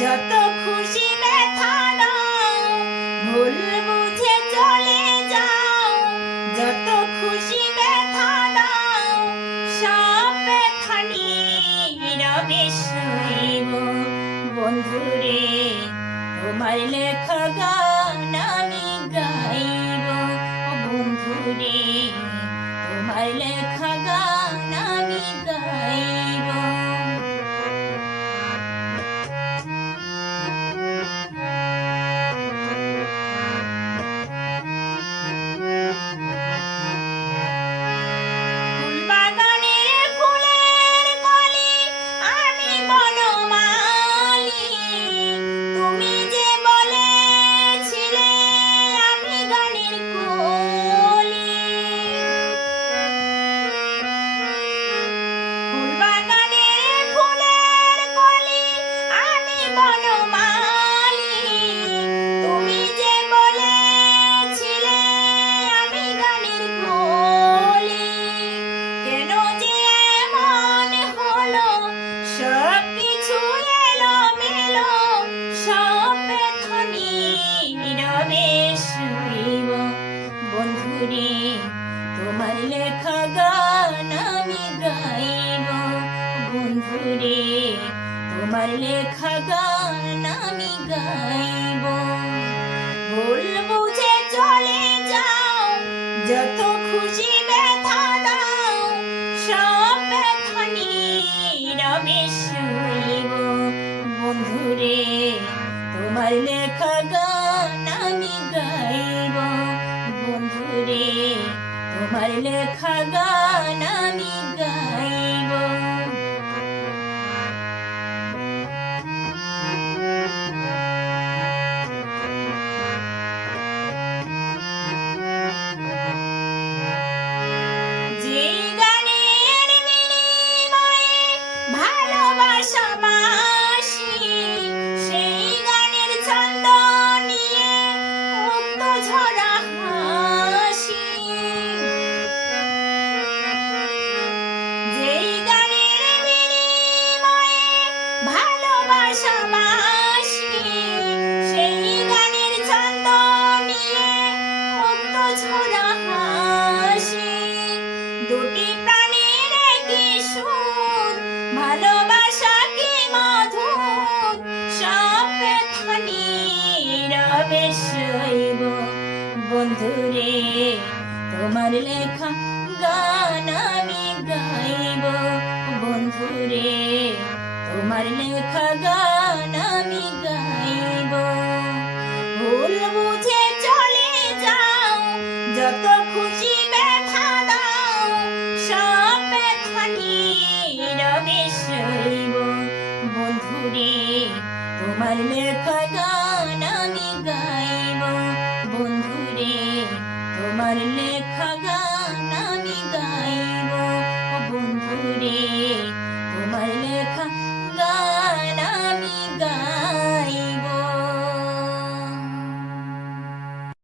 যত খুশি ব্যথা দাও, ভুল বুঝে চলে যাও। যত খুশি ব্যথা দাও, সব ব্যথা নীরবে সইব। বন্ধুরে তোমার লেখা গান আমি গাইব। বন্ধুরে তোমার লেখা গান আমি গাইব। বন্ধুরে তোমার লেখা গান আমি গাইব। বন্ধুরে তোমার লেখা গান আমি গাইব। ভুল বুঝে চলে যাও, যত খুশি ব্যথা দাও, সব ব্যথা নীরবে সইব। বন্ধুরে তোমার লেখা গান আমি গাইব। বন্ধুরে তোমার লেখা গান আমি গাইব। যে গানের বিনিময়ে ভালোবাসা বাসি, সেই গানের ছন্দ নিয়ে মুক্ত ঝরা হাসি। যেই গানের বিনিময়ে ভালোবাসা বাসি, সেই গানের ছন্দ নিয়ে মুক্ত ঝরা হাসি। দুটি প্রাণের একই সুর, ভালোবাসা কি মধুর, সব ব্যথা নীরবে সইব। বন্ধুরে তোমার লেখা গান আমি গাইব। বন্ধুরে তোমার লেখা গান আমি গাইব। ভুল বুঝে চলে যাও, যত খুশি ব্যথা দাও, সব ব্যথা নীরবে সইব। বন্ধুরে তোমার লেখা গান আমি গাইব। বন্ধুরে তোমার লেখা গান